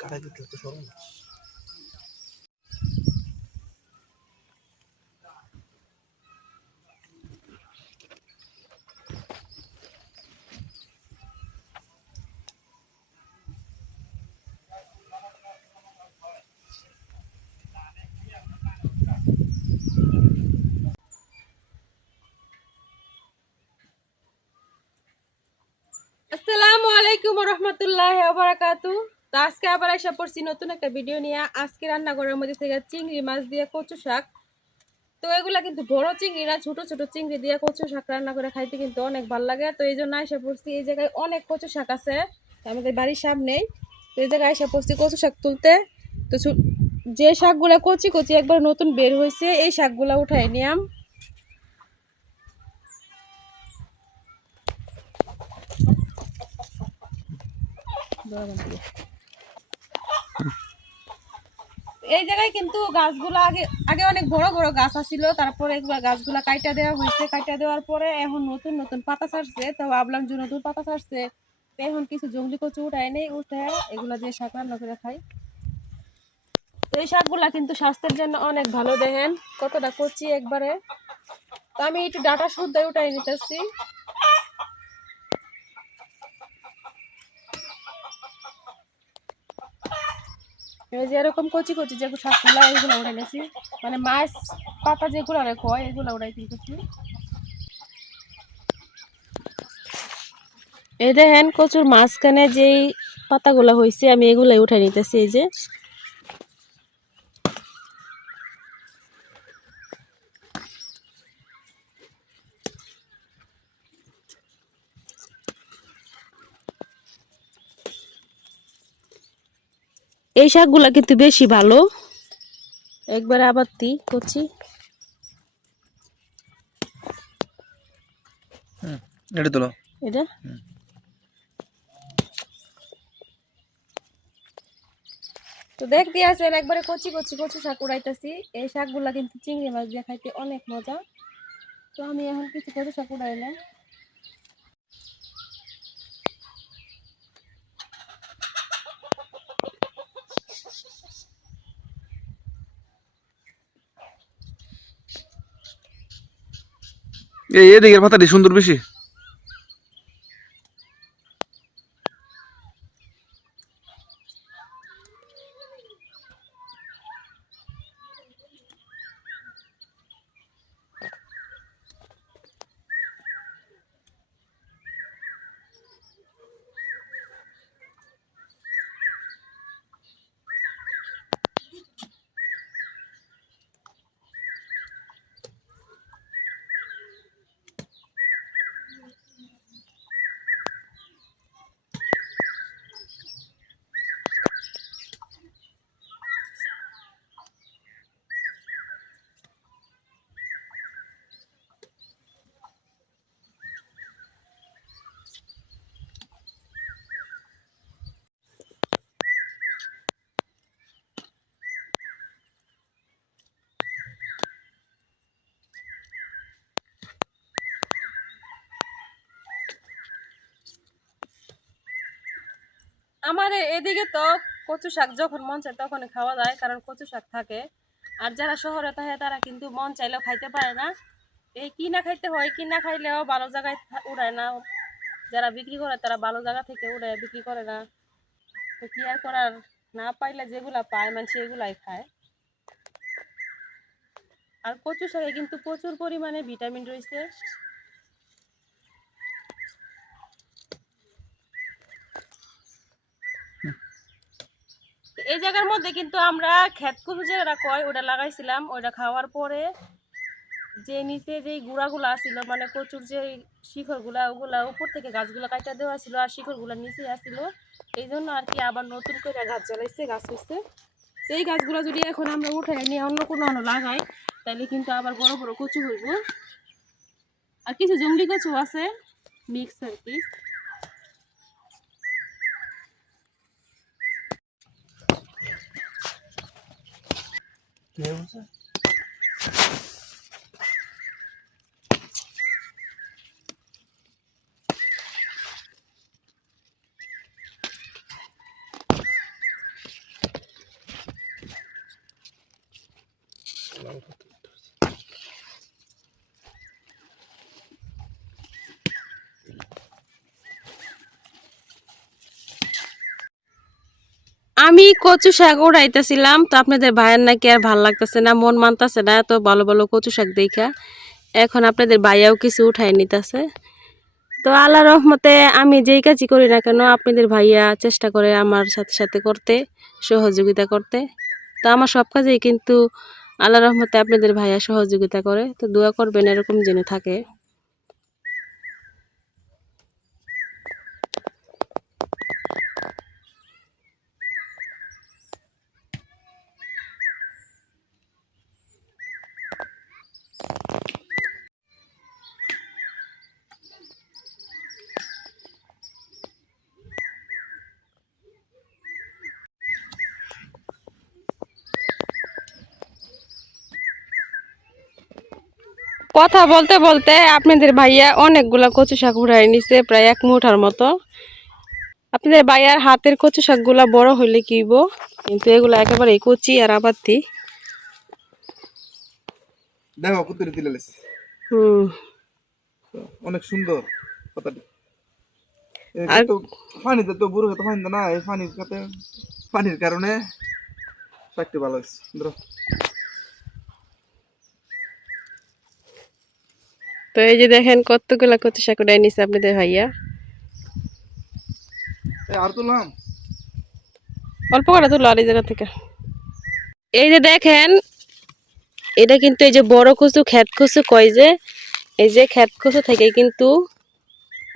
কাটা দিতে তো সরম। আসসালামু আলাইকুম ওয়া রাহমাতুল্লাহি ওয়া বারাকাতুহু। তো আজকে আবার এসে পড়ছি নতুন একটা ভিডিও নিয়ে। আজকে রান্না করার মধ্যে থেকে চিংড়ি মাছ দিয়ে কচু শাক। তো এগুলা কিন্তু বড় চিংড়ি না, ছোট ছোট চিংড়ি দিয়ে কচু শাক রান্না করে খাইতে কিন্তু অনেক ভালো লাগে। তো এই জন্য এসে পড়ছি, এই জায়গায় অনেক কচু শাক আছে আমাদের বাড়ির সামনেই। তো এই জায়গায় এসে পড়ছি কচু শাক তুলতে। তো যে শাকগুলা কচি কচি একবার নতুন বের হয়েছে, এই শাকগুলা উঠাই নিয়াম। এই জায়গায় কিন্তু গাছগুলো আগে আগে অনেক বড় বড় গাছ আছিল, তারপরে এগুলা গাছগুলা কাইটা দেওয়া হয়েছে। কাইটা দেওয়ার পরে এখন নতুন নতুন পাতা ছাড়ছে। তো ভাবলাম যে নতুন পাতা ছাড়ছে, তো এখন কিছু জঙ্গলি কচু উঠায় নেই, উঠে এগুলা দিয়ে শাক রান্না করে খাই। তো এই শাকগুলা কিন্তু স্বাস্থ্যের জন্য অনেক ভালো, দেখেন কতটা কচি একবারে। তো আমি একটু ডাটা শুদ্ধ উঠাই নিতেছি। এই যে এরকম কচি কচি যে শাকগুলা, এগুলো উঠাই নিয়েছি, মানে মাছ পাতা যেগুলো কয় এগুলো উঠাই দিতেছি। এই দেখেন কচুর মাঝখানে যেই পাতাগুলা হয়েছে, আমি এগুলাই উঠাই নিতেছি। এই যে এই শাকগুলা কিন্তু বেশি ভালো, একবারে আবারতি কচি। এটা তোলো এটা তো দেখতে আছেন একবারে কচি কচি কচু শাক উড়াইতেছি। এই শাকগুলা কিন্তু চিংড়ি মাছ দিয়ে খাইতে অনেক মজা। তো আমি এখন কিছু কচু শাক উড়াইলাম। এই এদিকের পাতাটি সুন্দর বেশি। আমাদের এদিকে তো কচু শাক যখন মন চায় তখনই খাওয়া যায়, কারণ কচু শাক থাকে। আর যারা শহরে থাকে তারা কিন্তু মন চাইলেও খাইতে পারে না, এই কিনা খাইতে হয়। কিনা খাইলেও ভালো জায়গায় উড়ায় না, যারা বিক্রি করে তারা ভালো জায়গা থেকে উড়ে বিক্রি করে না। তো কি আর করার, না পাইলে যেগুলা পায় মানুষ এগুলাই খায়। আর কচু শাকে কিন্তু প্রচুর পরিমাণে ভিটামিন রয়েছে। এই জায়গার মধ্যে কিন্তু আমরা ক্ষেত কচু যেটা কয় ওটা লাগাইছিলাম। ওটা খাওয়ার পরে যে নিচে যেই গুঁড়াগুলো আসছিল, মানে কচুর যে শিখরগুলা, ওগুলা উপর থেকে গাছগুলা কাটা দেওয়া ছিল আর শিখরগুলা নিচে আসছিল। এই জন্য আর কি আবার নতুন করে গাছ জ্বালাইছে, গাছ হয়েছে। তো এই গাছগুলো যদি এখন আমরা উঠে নিয়ে অন্য কোনো লাগাই, তাহলে কিন্তু আবার বড় বড় কচু হইব। আর কিছু জংলি কচু আছে মিক্স আর কি। আমি কচু শাক উড়াইতেছিলাম, তো আপনাদের ভাইয়ের নাকি আর ভাল লাগতেছে না, মন মানতেছে না তো ভালো ভালো কচু শাক দেখা। এখন আপনাদের ভাইয়াও কিছু উঠাই নিতেছে। তো আল্লাহ রহমতে আমি যেই কাজই করি না কেন আপনাদের ভাইয়া চেষ্টা করে আমার সাথে সাথে করতে, সহযোগিতা করতে। তো আমার সব কাজেই কিন্তু আল্লাহ রহমতে আপনাদের ভাইয়া সহযোগিতা করে। তো দোয়া করবেন এরকম যেন থাকে। কথা বলতে বলতে আপনাদের ভাইয়া অনেকগুলা কচু শাক উঠাই নিছে, প্রায় 1 মুঠার মতো। আপনাদের ভাইয়ার হাতের কচু শাকগুলা বড় হইলে কিব, কিন্তু এগুলা একেবারে কচি আর আবাতি। দেখো কুতুরি দিলে লেছে। হুম। অনেক সুন্দর কথাটি। আর তো পানিতে তো বুড়ো তো পানি না, এই পানির কারণে শাকটি ভালো হয়েছে। ধরো তো এই যে দেখেন কতগুলা কচু শাক উঠাই নিছে আপনাদের ভাইয়া। আর তুললাম অল্প করে তুলো আর এই জায়গা থেকে। এই যে দেখেন, এটা কিন্তু এই যে বড় কচু, ক্ষেত কচু কয় যে, এই যে ক্ষেত কচু থেকে কিন্তু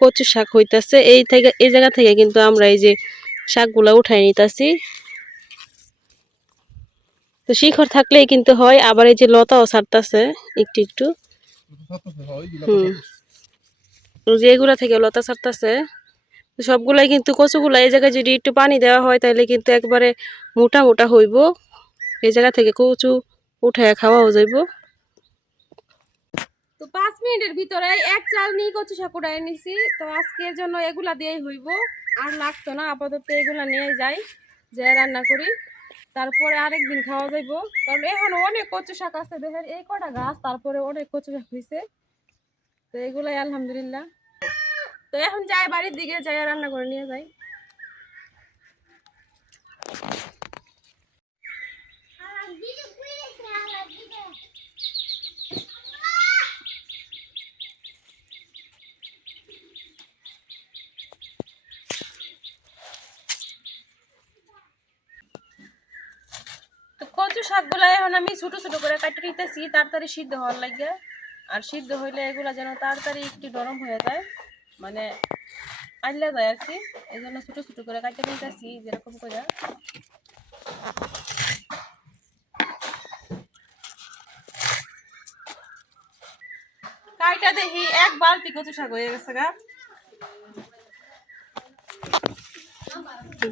কচু শাক হইতাছে। এই জায়গা থেকে কিন্তু আমরা এই যে শাকগুলা উঠাই নিতাছি। তো শিখর থাকলেই কিন্তু হয়, আবার এই যে লতাও ছাড়তাছে একটু একটু। হুম, যে এগুলা থেকে লতা ছাড়তাছে। সবগুলাই কিন্তু কচুগুলা এই জায়গায় যদি একটু পানি দেওয়া হয় তাহলে কিন্তু একবারে মোটা মোটা হইব। এই জায়গা থেকে কচু উঠায় খাওয়াও যাইব। তো 5 মিনিটের ভিতরে এক চাল নিয়ে কচু শাক উঠাই নিছি। তো আজকের জন্য এগুলা দিয়েই হইব, আর লাগতো না। আপাতত এগুলা নিয়ে যাই, যে রান্না করি, তারপরে আরেকদিন খাওয়া যাইব। কারণ এখন অনেক কচু শাক আছে, দেখেন এই কটা গাছ, তারপরে অনেক কচু শাক হয়েছে। তো এগুলাই আলহামদুলিল্লাহ। তো এখন যাই বাড়ির দিকে, যাই রান্না করে নিয়ে যাই। তো কচু শাকগুলা এখন আমি ছোট ছোট করে কাটে নিতেছি, তাড়াতাড়ি সিদ্ধ হওয়ার লাগে। আর সিদ্ধ হইলে এগুলা যেন তাড়াতাড়ি একটু নরম হয়ে যায়, মানে আইলা যায় আর কি। এই জন্য ছোট ছোট করে কাটে নিতেছি যেরকম করে। কাইটা দেখি 1 বালতি কচু শাক হয়ে গেছে গা।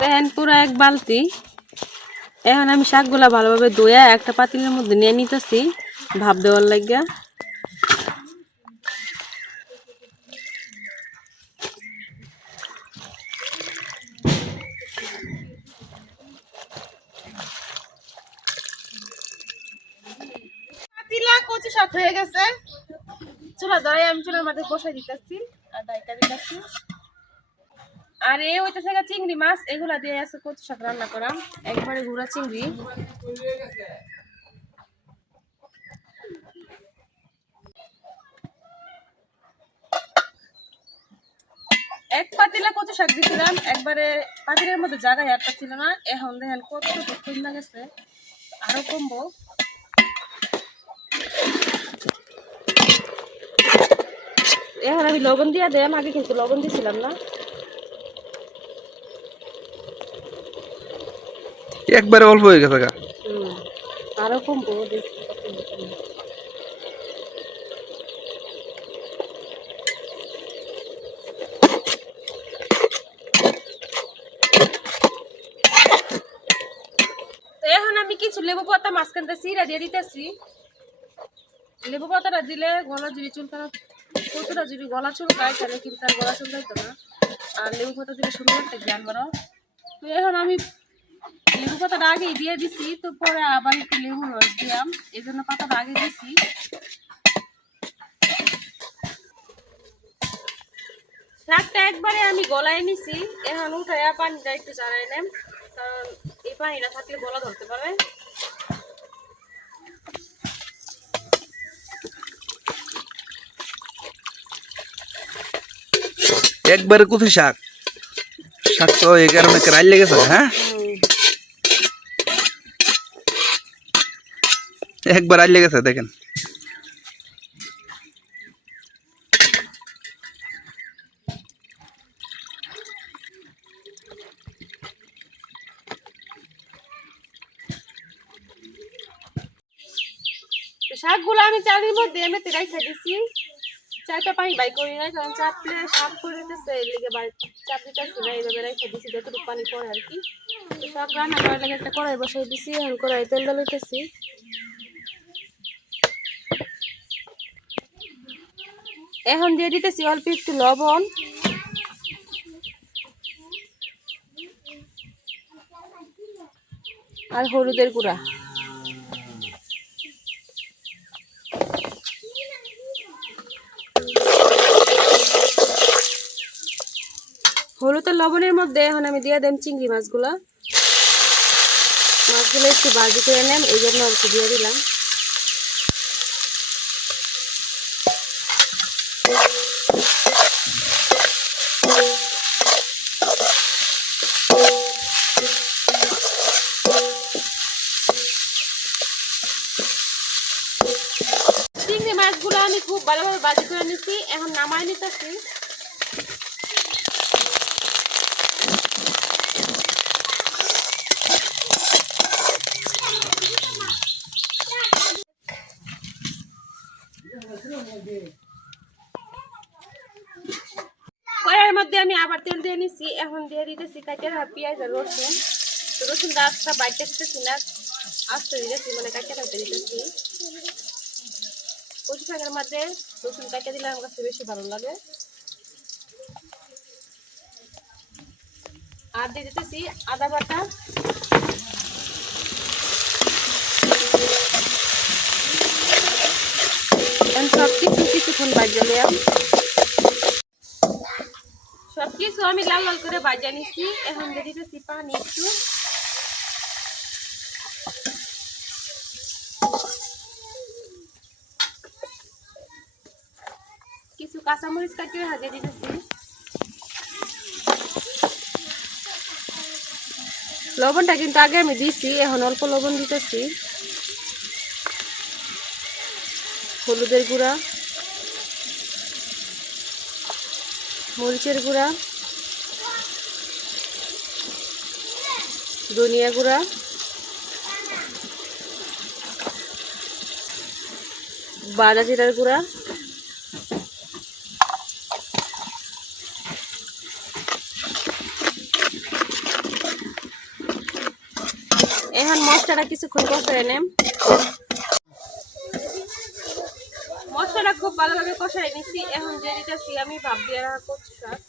দেখেন পুরো 1 বালতি। এখন আমি শাকগুলা ভালোভাবে ধুয়ে একটা পাতিলের মধ্যে নিয়ে নিতেছি ভাপ দেওয়ার লাগিয়া। পাতিলা কচু শাক হয়ে গেছে, চুলা ধরে আমি চুলার মধ্যে বসাই দিতেছি আর ডাইকা দিতেছি। আর এই হইতেছে চিংড়ি মাছ, এগুলা দিয়ে আছে কচু শাক রান্না করা, একবারে গুড়া চিংড়ি। এক পাতিলা কচু শাক দিছিলাম, একবারে পাতিলের মধ্যে জায়গায় আর পাচ্ছিল না। এখন দেখেন কতটুকু কমে গেছে, আরো কমবো। এখন আমি লবণ দিয়ে দিলাম, আগে কিন্তু লবণ দিছিলাম না। একবারে অল্প হয়ে গেছে গা। আরো কমবো দেখি। এখন আমি কিছু লেবু পাতা মাঝখানটা চিরা দিয়ে দিতেছি। লেবু পাতাটা দিলে গলা যদি চুলকানো, কচুটা যদি গলা চুলকায় তাহলে কিন্তু আর গলা চুলকাইতো না। আর লেবু পাতা দিলে সুন্দর একটা জ্ঞান বাড়াও। তো এখন আমি লেবু পাতাটা আগেই দিয়ে দিছি, তো পরে আবার একটু লেবু রস দিলাম, এই জন্য পাতাটা আগে দিছি। শাকটা একবারে আমি গলায় নিছি, এখন উঠাইয়া পানিটা একটু জ্বালাই নেম, কারণ এই পানিটা থাকলে গলা ধরতে পারে। একবারে কুথি শাক, শাক তো এই কারণে রাইল লেগেছে। হ্যাঁ, একবার রাইল লেগেছে দেখেন। শাকগুলো আমি চালের মধ্যে এমনিতে রাইখা দিছি, চারটা পানি বাই করি না, কারণ চাপলে শাক করে দিতেছে, এর লিগে চাপ দিতেছি না, এইভাবে রাইখা দিছি যতটুকু পানি পড়ে আর কি। তো শাক রান্না করার লাগে একটা কড়াই বসাই দিছি, এখন কড়াই তেল ডালাইতেছি। এখন দিয়ে দিতেছি অল্প একটু লবণ, আর হলুদের গুঁড়া। হলুদ আর লবণের মধ্যে এখন আমি দিয়ে দেন চিংড়ি মাছগুলো একটু ভাজি করে নেন, এই জন্য একটু দিয়ে দিলাম। চিংড়ি মাছগুলো আমি খুব ভালোভাবে ভাজি করে নিচ্ছি, এখন নামাই নিতেছি। কড়াইয়ের মধ্যে আমি আবার তেল দিয়ে নিচ্ছি, এখন দিয়ে দিতেছি কাঁচা পেঁয়াজ আর রসুন। তো রসুনটা আস্তে বাইটে দিতেছি না, আস্তে দিতেছি, মানে কাঁচা কাঁচা দিতেছি। কচু শাকের মধ্যে রসুন কাঁচা দিলে আমার কাছে বেশি ভালো লাগে। আর দিয়ে দিতেছি আদা বাটা, সবকিছু কিছুক্ষণ ভাজা নিলাম। সবকিছু আমি লাল লাল করে ভাজা নিচ্ছি, এখন দিয়ে দিতেছি পানি একটু। কিছু কাঁচামরিচ কাটিয়ে ভাজা দিতেছি। লবণটা কিন্তু আগে আমি দিছি, এখন অল্প লবণ দিতেছি। হলুদের গুঁড়া, মরিচের গুঁড়া, ধনিয়া গুঁড়া, বাটা জিরার গুঁড়া, এখন মশলাটা কিছুক্ষণ কষায় নেম। মশলাটা খুব ভালোভাবে কষাই নিচ্ছি, এখন দিয়ে দিতেছি আমি ভাপ দিয়ে রাখা কচু শাক।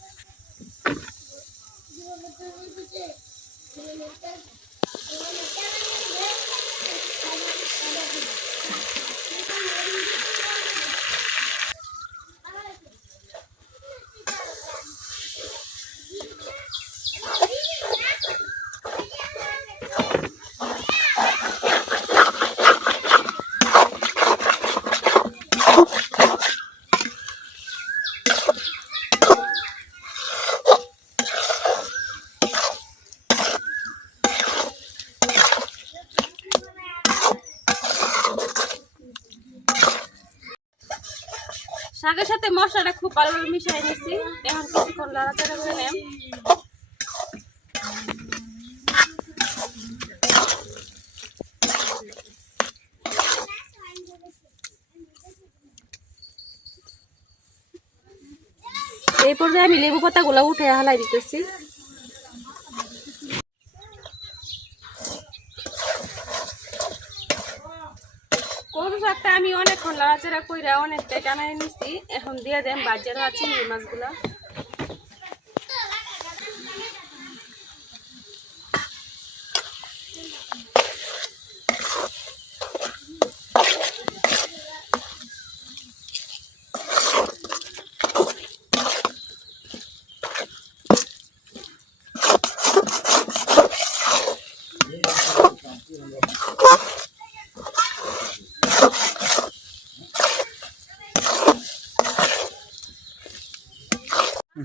শাকের সাথে মশলাটা খুব ভালোভাবে মিশিয়ে নিচ্ছি, এখন কিছুক্ষণ নাড়াচাড়া করে নেম। এই পর্যায়ে আমি লেবু পাতাগুলো উঠে হালাই দিতেছি। কচু শাকটা আমি অনেকক্ষণ নাড়াচাড়া করে অনেকটা টানাই নিচ্ছি, এখন দিয়ে দেন ভাজা রাখা চিংড়ি মাছগুলা।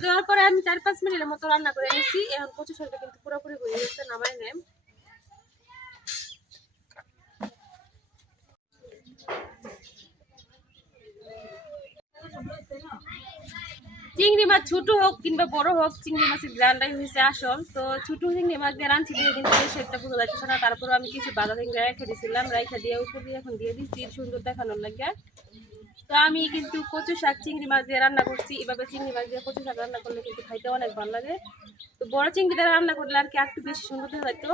দেওয়ার পরে আমি 4-5 মিনিটের মতো রান্না করে নিয়েছি। এখন কচু শাকটা কিন্তু পুরোপুরি হয়ে গেছে, নামাই নেম। চিংড়ি মাছ ছোট হোক কিংবা বড় হোক, চিংড়ি মাছের গ্রান্ডাই হয়েছে আসল। তো ছোট চিংড়ি মাছ দিয়ে রাঁধছি দিয়ে কিন্তু সেটা বোঝা যাচ্ছে না। তারপরে আমি কিছু বাধা চিংড়ি রেখে দিয়েছিলাম, রাইখা দিয়ে উপর দিয়ে এখন দিয়ে দিচ্ছি সুন্দর দেখানোর লাগে। তো আমি কিন্তু কচু শাক চিংড়ি মাছ দিয়ে রান্না করছি। এভাবে চিংড়ি মাছ দিয়ে কচু শাক রান্না করলে কিন্তু খাইতে অনেক ভালো লাগে। তো বড় চিংড়ি দিয়ে রান্না করলে আর কি একটু বেশি সুন্দর দেখা যেত।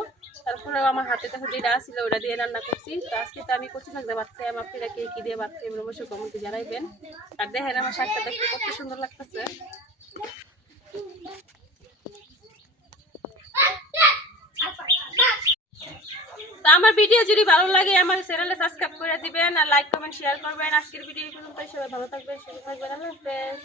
তারপরেও আমার হাতে তখন যেটা ছিল ওটা দিয়ে রান্না করছি। তো আজকে তো আমি কচু শাক দিয়ে ভাত খাই, আমার আপনারা কে কী দিয়ে ভাত খাই অবশ্যই কমেন্টে জানাইবেন। আর দেখেন আমার শাকটা দেখতে কত সুন্দর লাগতেছে। তো আমার ভিডিও যদি ভালো লাগে আমার চ্যানেলে সাবস্ক্রাইব করে দিবেন আর লাইক কমেন্ট শেয়ার করবেন। আজকের ভিডিও পর্যন্ত, সবাই ভালো থাকবেন, সুস্থ থাকবেন, আল্লাহ হাফেজ।